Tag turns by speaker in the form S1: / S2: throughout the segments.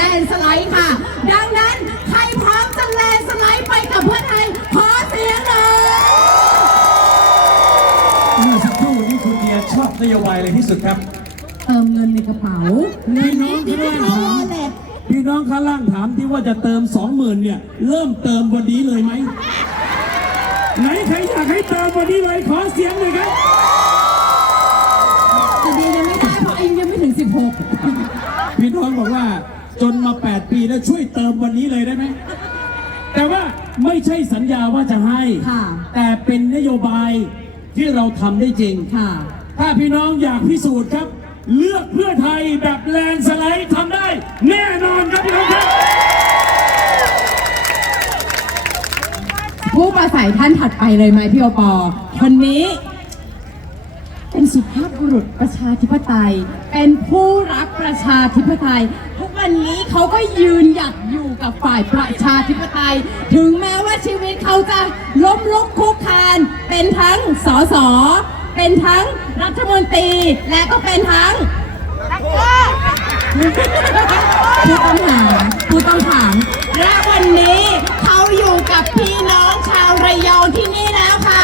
S1: ลนสไลด์ค่ะ ดังนั้นใครพร้อมจะแลนสไลด์ไปกับเพื่อไทยขอเสียงหน่อย
S2: เมื่อสักครู่นี้คุณเดียชอบนโยบายอะไรที่สุดครับ
S1: เติมเงินในกระเป๋าเงินนี้ดิจิทัลวอลเล็ต
S2: พี่น้องข้างล่างถามที่ว่าจะเติมสองหมื่นเนี่ย เริ่มเติมวันนี้เลยไหมไหนใครอยากให้เติมวันนี้เลยขอเสียงหน่อยครับ
S1: แต่ดียังไม่ได้เพราะอายุยังไม่ถึง
S2: พี่น้องบอกว่า จนมา 8 ปีแล้วช่วยเติมวันนี้เลยได้ไหม แต่ว่าไม่ใช่สัญญาว่าจะให้
S1: ค่ะ
S2: แต่เป็นนโยบายที่เราทำได้จริง
S1: 16ค่ะ
S2: ถ้าพี่น้องอยากพิสูจน์ครับ เลือกเพื่อไทยแบบแลนด์สไลด์ทำได้ แน่นอนครับพี่น้องครับ
S1: ผู้ประสัยท่านถัดไปเลยไหมพี่โอปอคนนี้ เป็นสุภาพบุรุษประชาธิปไตย เป็นผู้รักประชาธิปไตยทุก วันนี้เขาก็ยืนหยัดอยู่กับฝ่ายประชาธิปไตย ถึงแม้ว่าชีวิตเขาจะล้มลุกคุกคาน เป็นทั้งสสเป็นทั้งรัฐมนตรีและก็เป็นทั้งผู้ต้องหาผู้ต้องหาและวันนี้เขาอยู่กับพี่น้องชาวระยองที่นี่แล้วค่ะ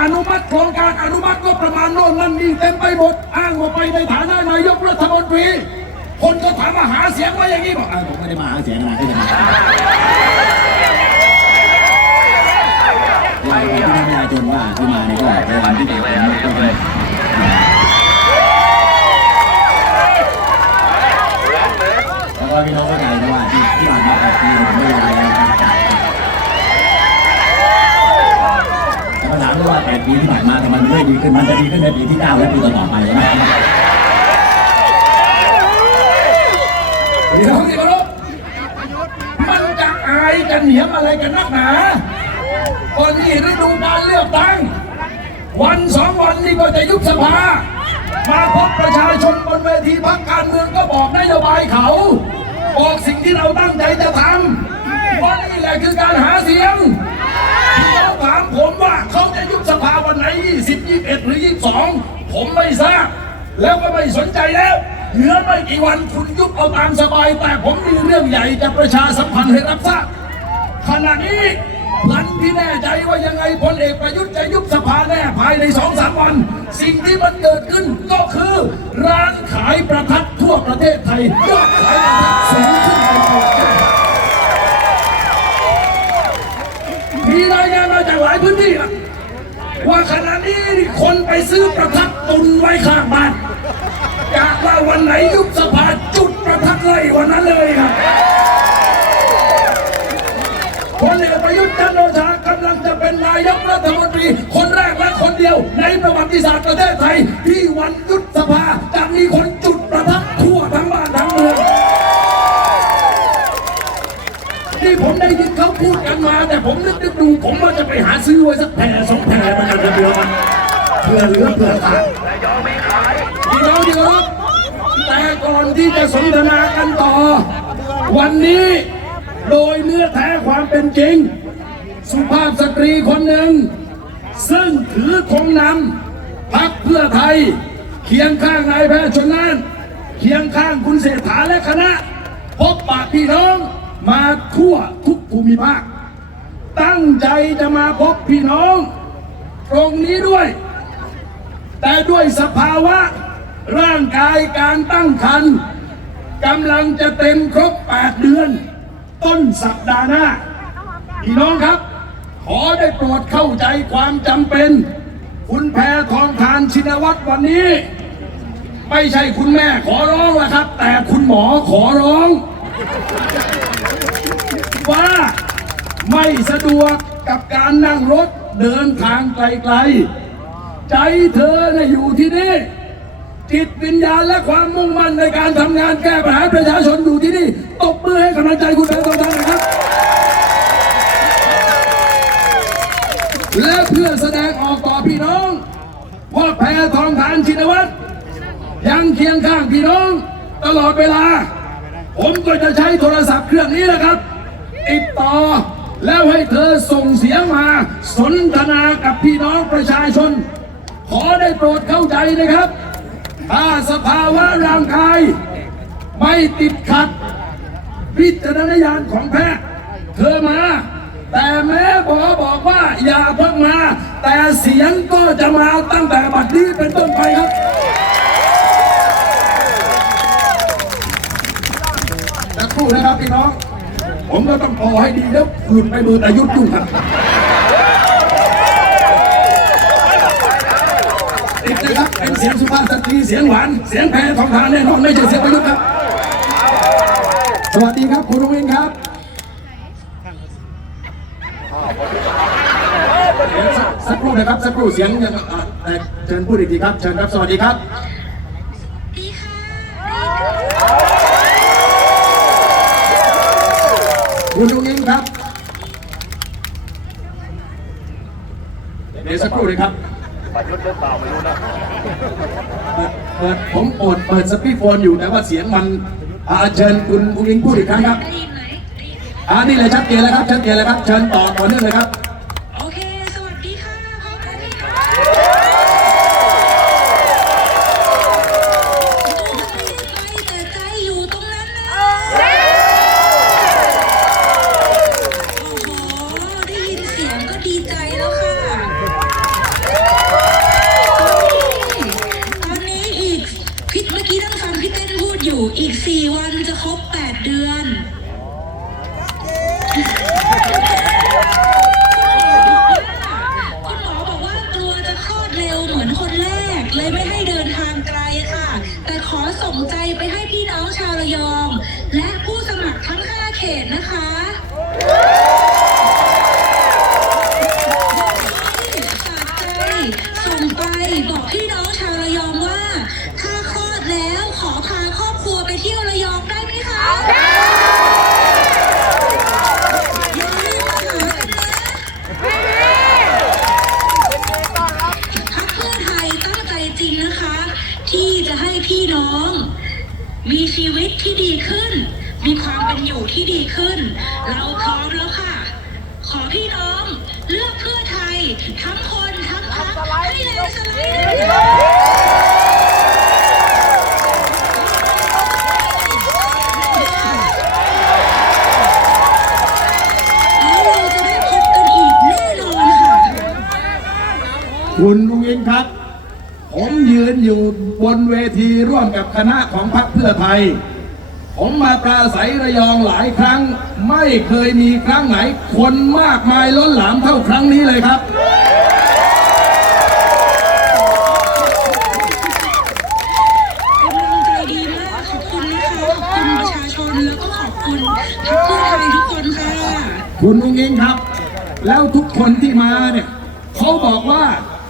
S1: อนุ
S2: มัติโครงการอนุมัติก็ประมาณโน่นนั่นนี่เต็มไปหมดอ้างว่าไปในฐานะนายกรัฐมนตรี คนก็ถามมาหาเสียงว่าอย่างนี้บอกอ้าวผมไม่ได้มาหาเสียงนะที่จะมาเราพี่น้องประชาชนว่าที่มาเนี่ยก็ในวันที่เด็กผมก็เลยแล้วก็พี่น้องเข้าใจนะว่าที่ที่ผ่านมาแปดปีผมไม่ได้อะไรนะครับ แต่ปัญหาคือว่าแปีที่ผ่านมาแต่มันไม่ได้ดีขึ้นมันจะดีขึ้นในปีที่เก้าและปีต่อๆไปนะเดี๋ยวสิครับมันจะอายกันเหนียมอะไรกันนักหนาก่อนที่ฤดูการเลือกตั้ง วันสองวันนี้ก็จะยุบสภา มาพบประชาชนบนเวทีพักการเมืองก็บอกนโยบายเขา บอกสิ่งที่เราตั้งใจจะทำว่านี่แหละคือการหาเสียงเขาถามผมว่าเขาจะ 20 21 หรือ 22 ผมไม่ทราบ แล้วก็ไม่สนใจแล้วเหลือไม่กี่วันคุณยุบเอาตามสบาย แต่ผมมีเรื่องใหญ่จะประชาสัมพันธ์ให้รับทราบขณะนี้พันที่แน่ใจว่ายังไงพลเอกประยุทธ์จะยุบสภาแน่ภายในสองสามวัน สิ่งที่มันเกิดขึ้นก็คือ ร้านขายประทัดทั่วประเทศไทยยอดขายประทัดสูงขึ้นไปมีรายงานมาจากหลายพื้นที่ ว่าขณะนี้คนไปซื้อประทัดตุนไว้ข้างบ้านกะว่าวันไหนยุบสภาจุดประทัดเลยวันนั้นเลยครับพลเอกประยุทธ์จันโอชากำลังจะเป็นนายกรัฐมนตรี คนแรกและคนเดียวในประวัติศาสตร์ประเทศไทย ที่วันยุบสภาจะมีคน พูดกันมา แต่ผมนึกนึกดู ผมว่าจะไปหาซื้อไว้สักแผ่สองแผ่มันจะเดือมันเพื่อเหลือเพื่อขาดพี่น้องที่เคารพแต่ก่อนที่จะสนทนากันต่อ วันนี้โดยเนื้อแท้ความเป็นจริง สุภาพสตรีคนหนึ่ง ซึ่งถือธงนำพักเพื่อไทย เคียงข้างนายแพทย์ชนน่านเคียงข้างคุณเศรษฐาและคณะ พบปะพี่น้อง มาทั่วทุกภูมิภาค ตั้งใจจะมาพบพี่น้อง ตรงนี้ด้วย แต่ด้วยสภาวะร่างกายการตั้งครรภ์กำลังจะเต็มครบ 8 เดือน ต้นสัปดาห์หน้า พี่น้องครับ ขอได้โปรดเข้าใจความจำเป็น คุณแพทองทานชินวัตรวันนี้ ไม่ใช่คุณแม่ขอร้องนะครับ แต่คุณหมอขอร้อง ว่าไม่สะดวกกับการนั่งรถเดินทางไกลๆ ใจเธอนะอยู่ที่นี่ จิตวิญญาณและความมุ่งมั่นในการทำงานแก้ปัญหาประชาชนอยู่ที่นี่ ตบมือให้กำลังใจคุณเธอตองทันนะครับ และเพื่อแสดงออกต่อพี่น้อง ว่าแพทองทานชินวัตรยังเคียงข้างพี่น้อง ตลอดเวลา ผมก็จะใช้โทรศัพท์เครื่องนี้นะครับ ติดต่อ แล้วให้เธอส่งเสียงมา สนทนากับพี่น้องประชาชน ขอได้โปรดเข้าใจนะครับ ถ้าสภาวะร่างกาย ไม่ติดขัดพิจารณญาณของแพทย์เธอมา แต่แม้หมอบอกว่าอย่าเพิ่งมา แต่เสียงก็จะมาตั้งแต่บัดนี้เป็นต้นไปครับสักครู่นะครับพี่น้อง ผมก็ต้องพอให้ดีแล้วคืนไปมืออายุยุ่งครับติดนะครับเป็นเสียงสุภาพสตรีเสียงหวาน เสียงแพรทองทานแน่นอนไม่ใช่เสียงประยุทธ์ครับ สวัสดีครับคุณลุงเองครับสักครู่นะครับสักครู่เสียงยังอะเชิญพูดอีกทีครับ เชิญครับ สวัสดีครับ
S3: ดีค่ะ
S2: คุณลุงเองครับ เดี๋ยวสักค รู่เลยครับประยุทธ์หรือเปล่าไม่รู้นะเปิดผมเปิดเปิดสปีกโฟนอยู่แต่ว่าเสียงมันอาเชิญคุณอุ้งอิงพูดอีกครั้งครับ
S3: ได้ยินไหมได้ยินไหม
S2: อ่านี่เลยชัดเจนแล้วครับชัดเจนแล้วครับ เชิญต่อต่อเนื่องเลยครับ
S3: โอเค สวัสดีค่ะพ่อแม่พี่น้องดูใครไปแต่ใจอยู่ตรงนั้นนะโอ้โห ได้ยินเสียงก็ดีใจแล้วค่ะ ตอนนี้อีกพี่เมื่อกี้นั่งฟังพี่เต้นพูดอยู่ อีก 4 วันจะครบ 8 เดือน คุณหมอบอกว่ากลัวจะคลอดเร็วเหมือนคนแรก เลยไม่ให้เดินทางไกลค่ะ แต่ขอส่งใจไปให้พี่ งอิงครับ
S2: ผมยืนอยู่บนเวทีร่วมกับคณะของพรรคเพื่อไทย ผมมาปราศัยระยองหลายครั้ง ไม่เคยมีครั้งไหน คนมากมายล้นหลามเท่าครั้งนี้เลยครับ
S3: กำลังใจดีมากขอบคุณนะคะขอบคุณประชาชนแล้วก็ขอบคุณพรรคเพื่อไทยทุกคนค่ะ
S2: คุณลุงอิงครับ แล้วทุกคนที่มาเนี่ยเขาบอกว่า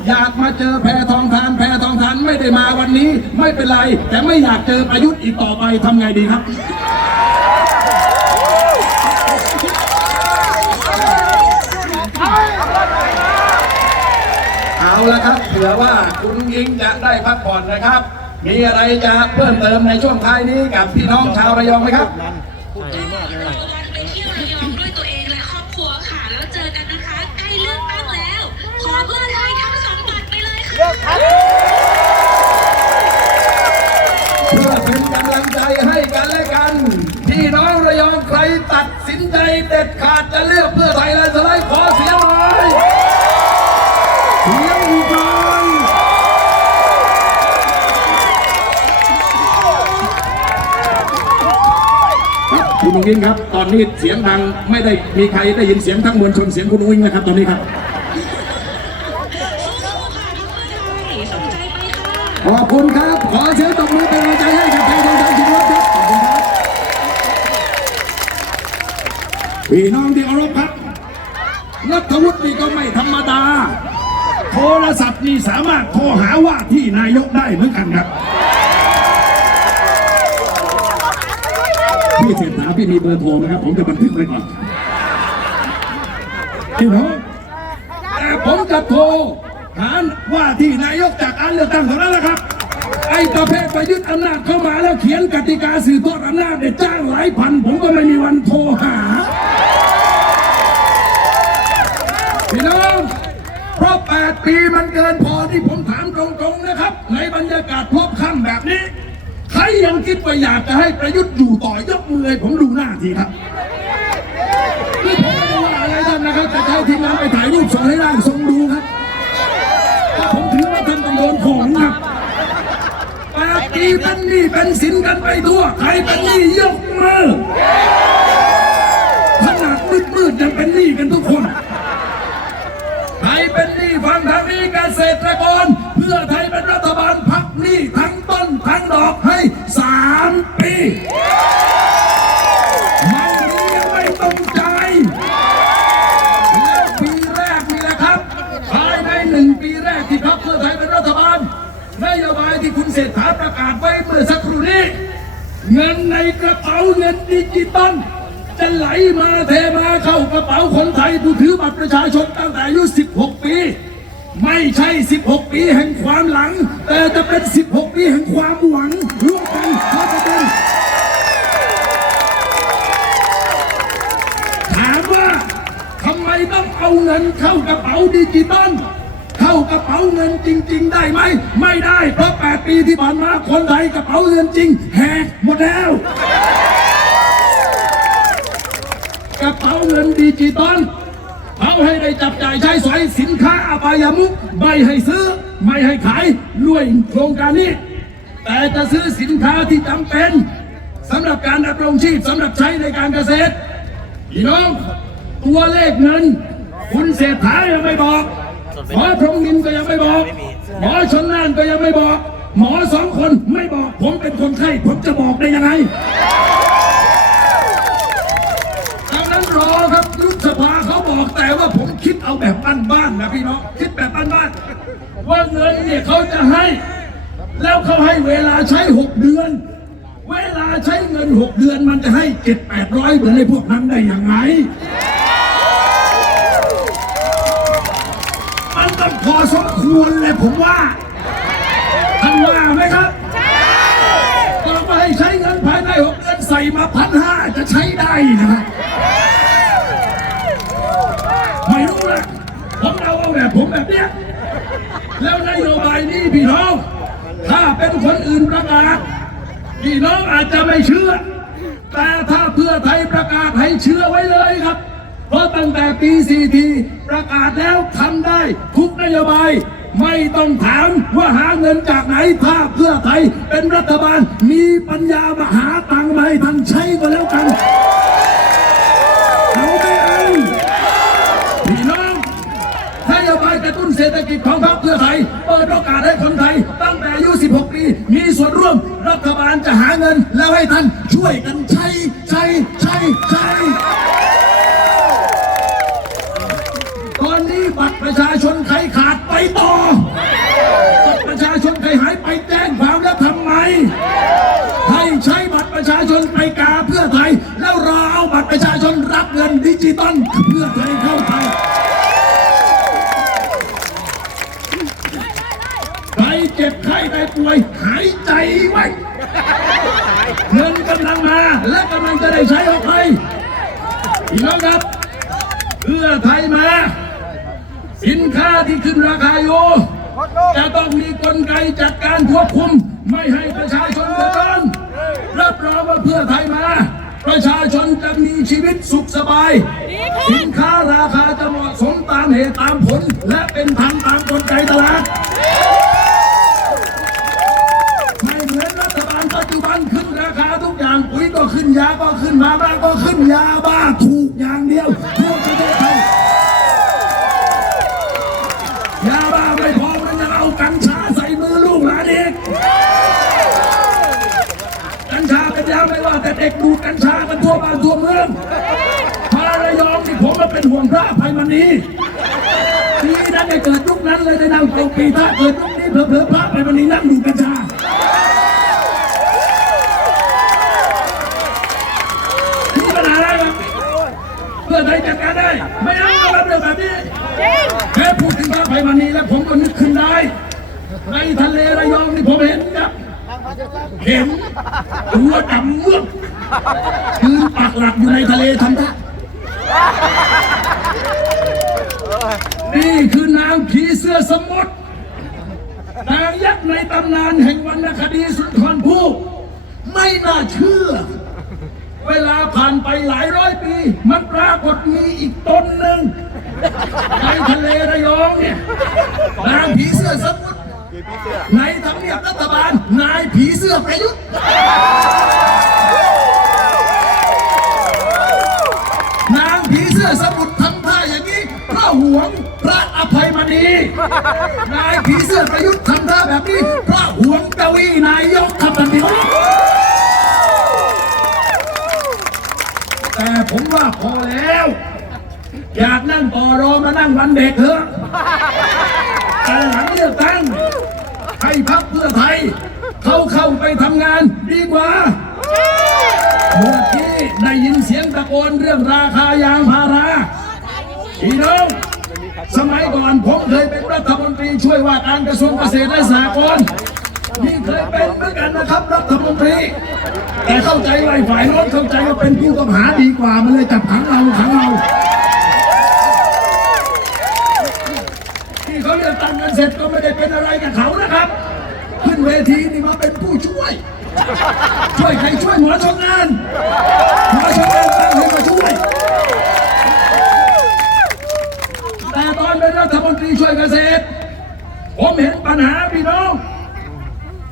S2: อยากมาเจอแพทองทานแพทองทานไม่ได้มาวันนี้ ไม่เป็นไร แต่ไม่อยากเจอประยุทธ์อีกต่อไปทำไงดีครับเอาละครับเผื่อว่าคุณยิงจะได้พักผ่อนนะครับ มีอะไรจะเพิ่มเติมในช่วงท้ายนี้กับพี่น้องชาวระยองไหมครับ
S3: ยองใค
S2: รตัดสินใจเด็ดขาดจะเลือกเพื่อไทยและสไลด์ขอเสียงหน่อยเสียงอีกหน่อยครับคุณลุงอิงครับ ตอนนี้เสียงดังไม่ได้มีใครได้ยินเสียงทั้งมวลชนเสียงคุณลุงอิงนะครับ ตอนนี้ครับ
S3: สู้ๆค่ะพรรคเพื่อไทยสนใจไปค่ะ
S2: ขอบคุณครับ พี่น้องที่เคารพครับนัทวุฒินี่ก็ไม่ธรรมดา โทรศัพท์นี่สามารถโทรหาว่าที่นายกได้เหมือนกันครับพี่เศรษฐาพี่มีเบอร์โทรไหมครับ ผมจะบันทึกไว้ก่อนพี่น้องแต่ผมจะโทรหาว่าที่นายกจากการเลือกตั้งเท่านั้นแหละครับ ไอ้ประเภทประยุทธ์อำนาจเข้ามาแล้วเขียนกติกาสื่อทอดอำนาจเนี่ยจ้างหลายพัน ผมก็ไม่มีวันโทรหา พี่น้อง เพราะ 8 ปีมันเกินพอที่ผมถามตรงๆนะครับ ในบรรยากาศพบค่ำแบบนี้ ใครยังคิดว่าอยากจะให้ประยุทธ์อยู่ต่อยกมือให้ผมดูหน้าทีครับนี่ผมไม่ได้ว่าอะไรท่านนะครับแต่ใช้ทีมงานไปถ่ายรูปส่งให้ร่างทรงดูครับถ้าผมถือว่าท่านต้องโดนของครับแปดปีเป็นหนี้เป็นสินกันไปทั่วใครเป็นหนี้ยกมือขนาดมืดๆยังเป็นหนี้กันทุกคน ฐบาลพักหนี้ทั้งต้นทั้งดอกให้สามปีไม่มียังไม่ต้องจ่ายและปีแรกนี่แหละครับ ภายในหนึ่งปีแรกที่พักเพื่อไทยเป็นรัฐบาลนโยบายที่คุณเศรษฐาประกาศไว้เมื่อสักครู่นี้ เงินในกระเป๋าเงินดิจิตอลจะไหลมาเทมาเข้ากระเป๋าคนไทยผู้ถือบัตรประชาชนตั้งแต่อายุ 16 ปี ไม่ใช่ 16 ปีแห่งความหลัง แต่จะเป็น 16 ปีแห่งความหวังร่วมกันเข้าไปเป็นถามว่าทำไมต้องเอาเงินเข้ากระเป๋าดิจิตอลเข้ากระเป๋าเงินจริง ๆ ได้ไหม ไม่ได้ เพราะ 8 ปีที่ผ่านมาคนไทยกระเป๋าเงินจริง แหกหมดแล้ว กระเป๋าเงินดิจิตอล เอาให้ได้จับจ่ายใช้สอยสินค้าอบายมุกไม่ให้ซื้อ ไม่ให้ขายด้วยโครงการนี้ แต่จะซื้อสินค้าที่จำเป็นสำหรับการดำรงชีพสำหรับใช้ในการเกษตรพี่น้องตัวเลขเงิน คุณเศรษฐายังไม่บอกหมอพรหมมินก็ยังไม่บอก หมอชนน่านก็ยังไม่บอก หมอสองคนไม่บอก ผมเป็นคนไข้ผมจะบอกได้ยังไงนั้นรอครับยุบสภาเขา บอกแต่ว่าผมคิดเอาแบบบ้านๆนะพี่น้องคิดแบบบ้านๆว่าเงินเนี่ยเขาจะให้ แล้วเขาให้เวลาใช้หกเดือน เวลาใช้เงินหกเดือนมันจะให้เจ็ดแปดร้อยเหมือนในพวกนั้นได้ยังไงมันต้องพอสมควรเลยผมว่าท่านว่าไหมครับต่อไปให้ใช้เงินภายในหกเดือนใส่มาพันห้าจะใช้ได้นะครับ ไม่รู้ละผมเอาเอาแบบผมแบบเนี้ยแล้วนโยบายนี้พี่น้อง ถ้าเป็นคนอื่นประกาศ พี่น้องอาจจะไม่เชื่อ แต่ถ้าเพื่อไทยประกาศให้เชื่อไว้เลยครับ เพราะตั้งแต่ปีสี่ทีประกาศแล้วทำได้ทุกนโยบายไม่ต้องถามว่าหาเงินจากไหน ถ้าเพื่อไทยเป็นรัฐบาล มีปัญญามาหาตังค์มาให้ท่านใช้ก็แล้วกัน กระตุ้นเศรษฐกิจของพรรคเพื่อไทย เปิดโอกาสให้คนไทย ตั้งแต่อายุ 16 ปี มีส่วนร่วม รัฐบาลจะหาเงิน แล้วให้ท่านช่วยกันใช้ใช้ใช้ใช้ตอนนี้บัตรประชาชนใครขาดไปต่อ บัตรประชาชนใครหายไปแจ้งความแล้วทำไม ให้ใช้บัตรประชาชนไปกาเพื่อไทย แล้วรอเอาบัตรประชาชนรับเงินดิจิตอลเพื่อไทยเข้าไปใครเจ็บใครได้ป่วย หายใจไว้ เงินกำลังมา และกำลังจะได้ใช้ออกไปพี่น้องครับ เพื่อไทยมา สินค้าที่ขึ้นราคาอยู่จะต้องมีกลไกจัดการควบคุม ไม่ให้ประชาชนเดือดร้อนรับรองว่าเพื่อไทยมา ประชาชนจะมีชีวิตสุขสบาย สินค้าราคาจะเหมาะสมตามเหตุตามผล และเป็นธรรมตามกลไกตลาด ไม่เหมือนรัฐบาลปัจจุบันขึ้นราคาทุกอย่างปุ๋ย ก็ขึ้นยาก็ขึ้นมาบ้างก็ขึ้นยาบ้าถูกอย่างเดียวทั่วประเทศไทยยาบ้าไม่พอมันยังเอากัญชาใส่มือลูกหลานอีกกัญชาเป็นยาไม่ว่าแต่เด็กดูกัญชากันทั่วบ้านทั่วเมืองมาระยองนี่ผมก็เป็นห่วงพระภัยมณีปีนั้นได้เกิดยุคนั้นเลยได้นั่งตรงปีถ้าเกิดยุคนี้เผลอๆพระอภัยมณีนั่งดูกัญชา มีปัญหาอะไรครับเพื่อไทยจัดการได้ ไม่เอาครับเรื่องแบบ นี้แค่พูดถึงพระไพวันนี้แล้วผมก็นึกขึ้นได้ ในทะเลระยองนี่ผมเห็นครับเห็นตัวดำเมือกยืนปักหลักอยู่ในทะเลทำท่านี่คือนางผีเสื้อสมุทรนางยักษ์ในตำนานแห่งวรรณคดีสุนทรภู่ไม่น่าเชื่อ เวลาผ่านไปหลายร้อยปี มันปรากฏมีอีกตนหนึ่ง ในทะเลระยองเนี่ยนางผีเสื้อสมุทรในทำเนียบรัฐบาลนายผีเสื้อประยุทธ์นางผีเสื้อสมุทรทำท่าอย่างนี้เพราะหวงพระอภัยมณีนายผีเสื้อประยุทธ์ทำท่าแบบนี้เพราะหวงเก้าอี้นายกครับท่านพี่น้อง แต่ผมว่าพอแล้ว อยากนั่งต่อรอมานั่งวันเด็กเถอะแต่หลังเลือกตั้งให้พักเพื่อไทย เขาเข้าไปทำงานดีกว่าเมื่อกี้ได้ยินเสียงตะโกนเรื่องราคายางพาราพี่น้องสมัยก่อนผมเคยเป็นรัฐมนตรีช่วยว่าการกระทรวงเกษตรและสหกรณ์นี่เคยเป็นเหมือนกันนะครับรัฐมนตรี แต่เข้าใจว่าไอ้ฝ่ายโน้นเข้าใจว่าเป็นผู้ต้องหาดีกว่ามันเลยจับขังเราขังเรา เลือกตั้งกันเสร็จก็ไม่ได้เป็นอะไรกับเขานะครับ ขึ้นเวทีนี่มาเป็นผู้ช่วย ช่วยใครช่วยหมอชนงานหมอชนงานตั้งให้มาช่วย แต่ตอนเป็นรัฐมนตรีช่วยเกษตร ผมเห็นปัญหาพี่น้อง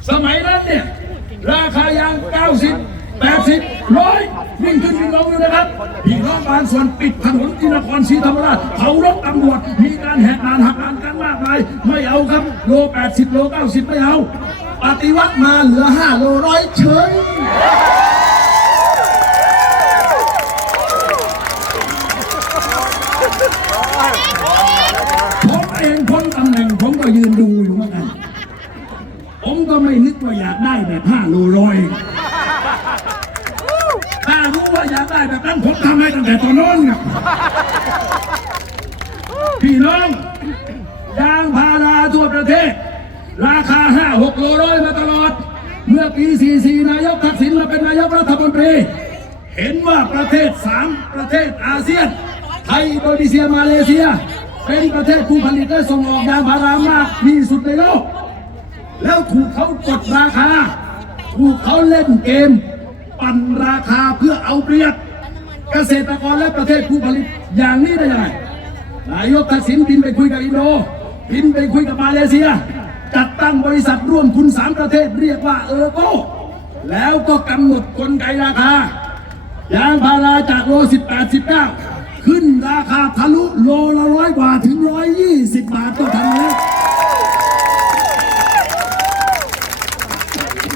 S2: สมัยนั้นเนี่ย ราคายาง 90 80ร้อยวิ่งขึ้นวิ่งลงอยู่นะครับพี่น้องบางส่วนปิดถนนที่นครศรีธรรมราชเขารบตำรวจมีการแหกด่านหักายไม่เอาครับโล 80 โล 90 ไม่เอาปฏิวัติมาเหลือ 5 โลร้อยเฉยผมเองพ้นตำแหน่งผมก็ยืนดูอยู่เหมือนกันผมก็ไม่นึกว่าอยากได้แบบห้าโลร้อยถ้ารู้ว่าอยากได้แบบนั้นผมทำให้ตั้งแต่ตอนโน้นพี่น้อง ยางพาราทั่วประเทศ ราคาห้าหกโลร้อยมาตลอด เมื่อปี 44 นายกทักษิณมาเป็นนายกรัฐมนตรี เห็นว่าประเทศสามประเทศอาเซียน ไทยอินโดนีเซียมาเลเซีย เป็นประเทศผู้ผลิตและส่งออกยางพารามากที่สุดในโลก แล้วถูกเขากดราคา ถูกเขาเล่นเกม ปั่นราคาเพื่อเอาเปรียบเกษตรกรและประเทศผู้ผลิตอย่างนี้ได้ยังไงนายกทักษิณบินไปคุยกับอินโด บินไปคุยกับมาเลเซีย จัดตั้งบริษัทร่วมทุนสามประเทศเรียกว่าเออโก้แล้วก็กำหนดกลไกราคายางพาราจากโล 18 19 ขึ้นราคาทะลุโลละร้อยกว่าถึงร้อยยี่สิบบาทก็ทำแล้ว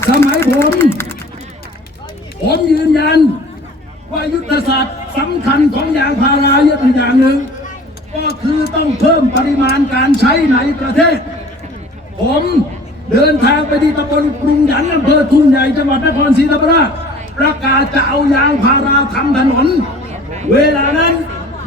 S2: สมัยผม ผมยืนยันว่ายุทธศาสตร์สำคัญของยางพาราเยอะอย่างหนึ่ง ก็คือต้องเพิ่มปริมาณการใช้ในประเทศ ผมเดินทางไปที่ตำบลกรุงหยันอำเภอทุ่งใหญ่จังหวัดนครศรีธรรมราชประกาศจะเอายางพาราทำถนน เวลานั้น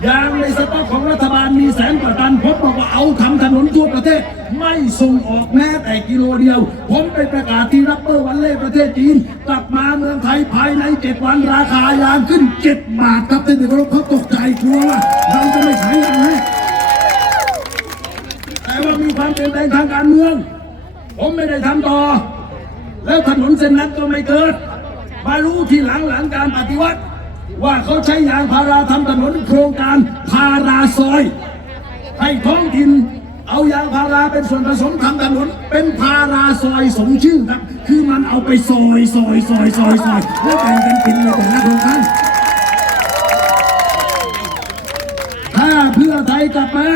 S2: ยางในสต็อกของรัฐบาลมีแสนกว่าตัน ผมบอกว่าเอาทำถนนทั่วประเทศ ไม่ส่งออกแม้แต่กิโลเดียว ผมไปประกาศที่รับเบอร์วันเล่ประเทศจีน กลับมาเมืองไทยภายในเจ็ดวันราคายางขึ้นเจ็ดบาทครับท่านเด็กเขาตกใจกลัวว่าเราจะไม่ขายยางให้แต่ว่ามีความเปลี่ยนแปลงทางการเมือง ผมไม่ได้ทำต่อ แล้วถนนเส้นนั้นก็ไม่เกิด มารู้ทีหลังหลังการปฏิวัติ ว่าเขาใช้ยางพาราทำถนนโครงการพาราซอย ให้ท้องถิ่นเอายางพาราเป็นส่วนผสมทำถนนเป็นพาราซอยสมชื่อครับ คือมันเอาไปซอยซอยซอยซอยซอยแล้วแบ่งกันกินในแต่ละโครงการถ้าเพื่อไทยกลับมา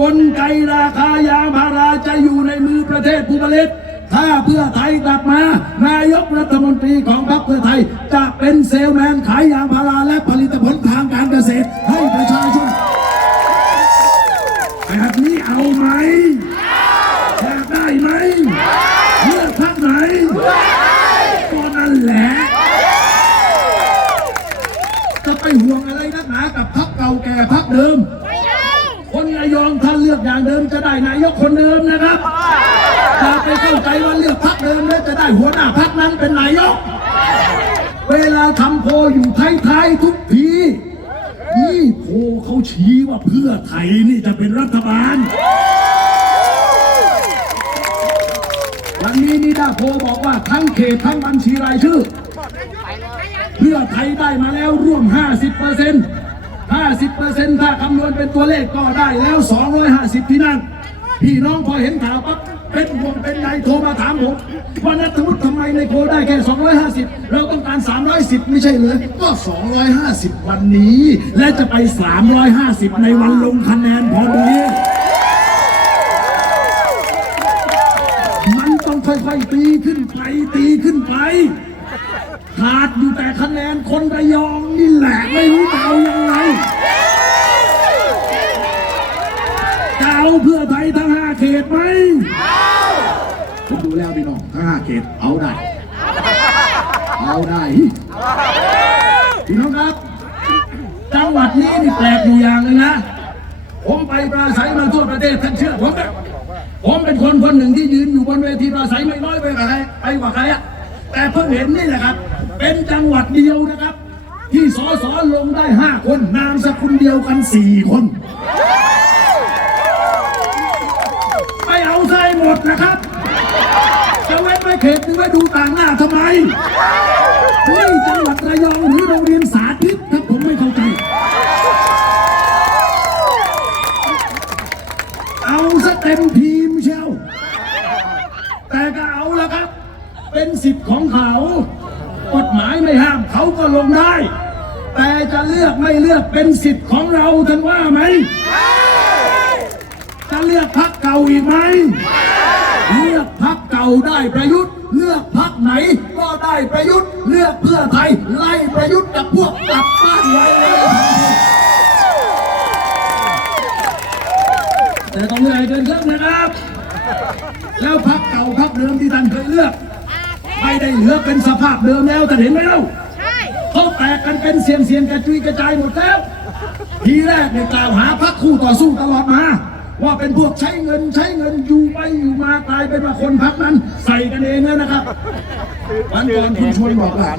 S2: กลไกราคายางพาราจะอยู่ในมือประเทศผู้ผลิต ถ้าเพื่อไทยกลับมา นายกรัฐมนตรีของพรรคเพื่อไทย จะเป็นเซลแมนขายยางพาราและผลิตผลทางการเกษตรให้ประชาชนแบบนี้เอาไหมอยากได้ไหมเลือกพรรคไหนก็นั่นแหละจะไปห่วงอะไรนักหนากับพักเก่าแก่พักเดิมคนระยององถ้าเลือกอย่างเดิมจะได้นายกคนเดิมนะครับ อย่าไปเข้าใจว่าเลือกพรรคเดิมแล้วจะได้หัวหน้าพรรคนั้นเป็นนายก เวลาทำโพอยู่ท้ายๆทุกทีนี่โพเขาชี้ว่าเพื่อไทยนี่จะเป็นรัฐบาล วันนี้นิดาโพบอกว่าทั้งเขตทั้งบัญชีรายชื่อ เพื่อไทยได้มาแล้วร่วม 50เปอร์เซ็นต์50เปอร์เซ็นต์ถ้าคำนวณเป็นตัวเลขก็ได้แล้ว 250 ที่นั่งพี่น้องพอเห็นข่าวปั๊บ เป็นห่วงเป็นใยโทรมาถามผมว่านัทวุฒิทำไมในโพลได้แค่ 250 เราต้องการ 310 ไม่ใช่เหรอก็ 250 วันนี้ และจะไป 350 ในวันลงคะแนนพอดีมันต้องค่อยๆตีขึ้นไปตีขึ้นไปขาดอยู่แต่คะแนนคนระยองนี่แหละไม่รู้จะเอายังไงจะเอาเพื่อไทยทั้งห้าเขตไหมผม ดูแล้วพี่น้องทั้งห้าเขตเอาได้ เอาได้ พี่น้องครับ จังหวัดนี้นี่แปลกอยู่อย่างหนึงนะ ผมไปปราศัยมาทั่วประเทศท่านเชื่อผมไหมผมเป็นคนคนหนึ่งที่ยืนอยู่บนเวทีปราศัยไม่น้อยไปกว่าใครไปกว่าใครอะแต่เพิ่งเห็นนี่แหละครับ เป็นจังหวัดเดียวนะครับ ที่สสลงได้ห้าคนนามสกุลเดียวกันสี่คนไปเอาใส่หมดนะครับ จะเว้นไว้เขตหนึงไว้ดูต่างหน้าทำไมนี่จังหวัดระยองหรือโรงเรียนสาธิตครับผมไม่เข้าใจ เอาซะเต็มทีมเชียวแต่ก็เอาละครับ เป็นสิทธิ์ของเขา กฎหมายไม่ห้ามเขาก็ลงได้ แต่จะเลือกไม่เลือกเป็นสิทธิ์ของเราท่านว่าไหมจะเลือกพักเก่าอีกไหม เลือกพักเก่าได้ประยุทธ์ เลือกพักไหนก็ได้ประยุทธ์ เลือกเพื่อไทยไล่ประยุทธ์กับพวกกลับบ้านไว้เลยแต่ต้องเหนื่อยเกินครึ่งนะครับ แล้วพักเก่าพักเดิมที่ท่านเคยเลือกไม่ได้เหลือเป็นสภาพเดิมแล้วท่านเห็นไหมเล่าเขาแตกกันเป็นเสียงเสียงๆกระจุยกระจายหมดแล้ว ทีแรกเนี่ยกล่าวหาพักคู่ต่อสู้ตลอดมา ว่าเป็นพวกใช้เงินใช้เงินอยู่ไปอยู่มาตายไปมาคนพักนั้น ใส่กันเองเลยนะครับวันก่อนคุณชวนบอกว่า